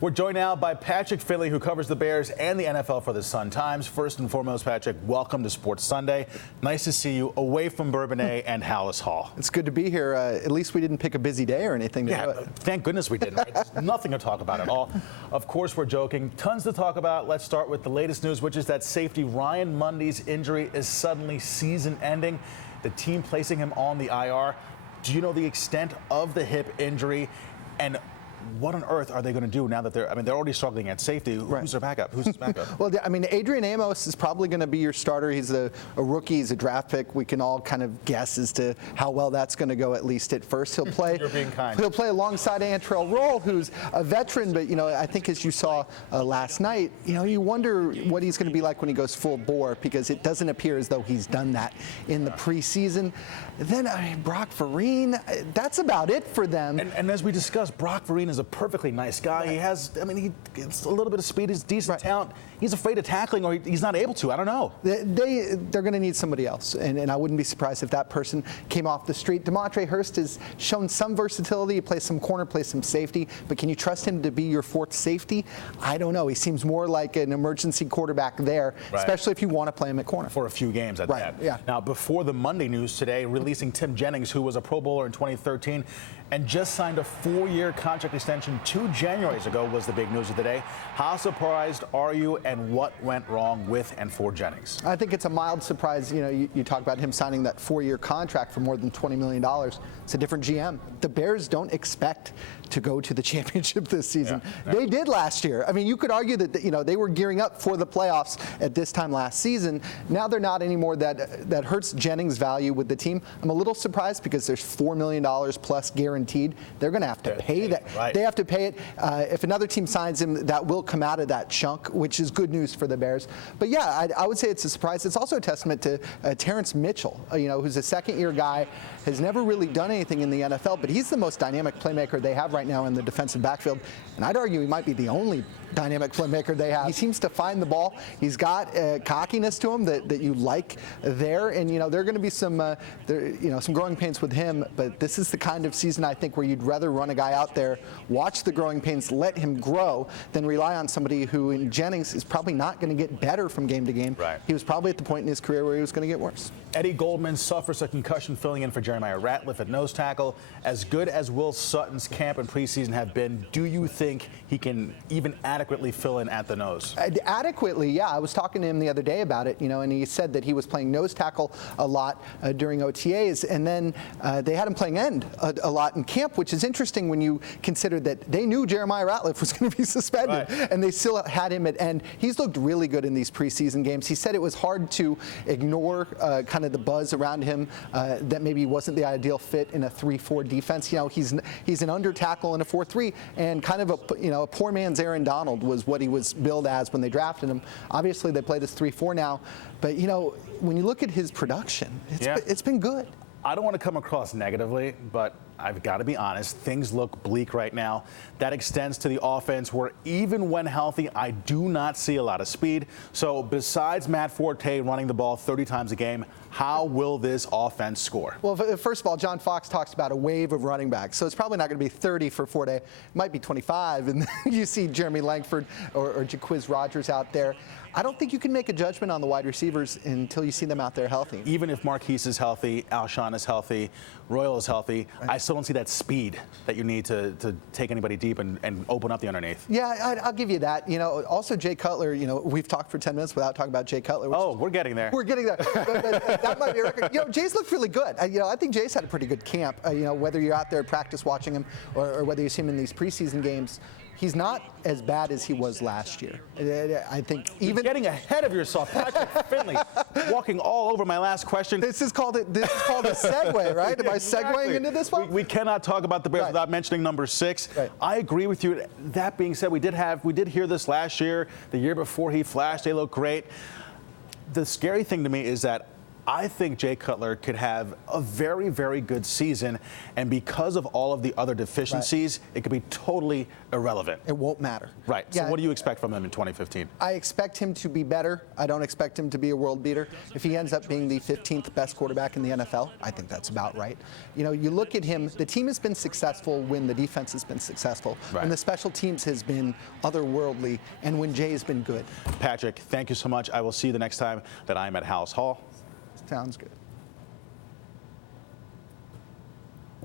We're joined now by Patrick Finley, who covers the Bears and the NFL for the Sun-Times. First and foremost, Patrick, welcome to Sports Sunday. Nice to see you away from Bourbonnais and Hallis Hall. It's good to be here. At least we didn't pick a busy day or anything to do it. Thank goodness we didn't. Right? There's nothing to talk about at all. Of course, we're joking. Tons to talk about. Let's start with the latest news, which is that safety Ryan Mundy's injury is suddenly season-ending. The team placing him on the IR. Do you know the extent of the hip injury? And what on earth are they going to do now that they're already struggling at safety? Right. Who's their backup? Who's his backup? Well, I mean, Adrian Amos is probably going to be your starter. He's a rookie. He's a draft pick. We can all kind of guess as to how well that's going to go, at least at first. He'll play. You're being kind. He'll play alongside Antrell Roll, who's a veteran, but I think as you saw last night, you wonder what he's going to be like when he goes full bore, because it doesn't appear as though he's done that in the preseason. Then Brock Vereen, that's about it for them. And as we discussed, Brock Vereen is a perfectly nice guy. He has, he gets a little bit of speed. He's decent talent. He's afraid of tackling, or he's not able to. I don't know. They're going to need somebody else, and I wouldn't be surprised if that person came off the street. Demontre Hurst has shown some versatility. He plays some corner, plays some safety, but can you trust him to be your fourth safety? I don't know. He seems more like an emergency quarterback there, especially if you want to play him at corner. For a few games at that. Yeah. Now, before the Monday news today, releasing Tim Jennings, who was a Pro Bowler in 2013 and just signed a 4-year contract extension 2 Januaries ago, was the big news of the day. How surprised are you, and what went wrong with and for Jennings? I think it's a mild surprise. You talk about him signing that 4-year contract for more than $20 million. It's a different GM. The Bears don't expect to go to the championship this season. Yeah. They did last year. You could argue that they were gearing up for the playoffs at this time last season. Now they're not anymore. That hurts Jennings' value with the team. I'm a little surprised because there's $4 million plus guaranteed. They're going to have to pay that. Right. They have to pay it. If another team signs him, that will come out of that chunk, which is good news for the Bears. But yeah, I would say it's a surprise. It's also a testament to Terrence Mitchell, who's a second-year guy, has never really done anything in the NFL, but he's the most dynamic playmaker they have right now in the defensive backfield. And I'd argue he might be the only dynamic playmaker they have. He seems to find the ball. He's got cockiness to him that you like there. And there are going to be some growing pains with him. But this is the kind of season, I think, where you'd rather run a guy out there, watch the growing pains, let him grow, than rely on somebody who, in Jennings, is probably not going to get better from game to game. Right. He was probably at the point in his career where he was going to get worse. Eddie Goldman suffers a concussion, filling in for Jeremiah Ratliff at nose tackle. As good as Will Sutton's camp and preseason have been, do you think he can even adequately fill in at the nose? Adequately, yeah. I was talking to him the other day about it, and he said that he was playing nose tackle a lot during OTAs, and then they had him playing end a lot in camp, which is interesting when you consider that they knew Jeremiah Ratliff was going to be suspended, and they still had him at end. He's looked really good in these preseason games. He said it was hard to ignore kind of the buzz around him, that maybe he wasn't the ideal fit in a 3-4 defense. He's an under tackle in a 4-3, and kind of a poor man's Aaron Donald was what he was billed as when they drafted him. Obviously, they play this 3-4 now, but when you look at his production, it's been good. I don't want to come across negatively, but I've got to be honest, things look bleak right now. That extends to the offense where, even when healthy, I do not see a lot of speed. So besides Matt Forte running the ball 30 times a game, how will this offense score? Well, first of all, John Fox talks about a wave of running backs, so it's probably not going to be 30 for Forte. It might be 25, and you see Jeremy Langford or Jaquiz Rogers out there. I don't think you can make a judgment on the wide receivers until you see them out there healthy. Even if Marquise is healthy, Alshon is healthy, Royal is healthy, I still don't see that speed that you need to take anybody deep and open up the underneath. Yeah, I'll give you that. Also Jay Cutler, we've talked for 10 minutes without talking about Jay Cutler. We're getting there. We're getting there. but that might be a record. Jay's looked really good. I think Jay's had a pretty good camp. Whether you're out there at practice watching him or whether you see him in these preseason games, he's not as bad as he was last year. I think even You're getting ahead of yourself, Patrick Finley, walking all over my last question. This is called a segue, right? Am I segueing into this one? We cannot talk about the Bears without mentioning number 6. Right. I agree with you. That being said, we did hear this last year. The year before he flashed, they looked great. The scary thing to me is that I think Jay Cutler could have a very, very good season, and because of all of the other deficiencies, it could be totally irrelevant. It won't matter. Right. Yeah. So what do you expect from him in 2015? I expect him to be better. I don't expect him to be a world beater. If he ends up being the 15th best quarterback in the NFL, I think that's about right. You know, you look at him, the team has been successful when the defense has been successful, Right. when the special teams has been otherworldly, and when Jay has been good. Patrick, thank you so much. I will see you the next time that I'm at House Hall. Sounds good.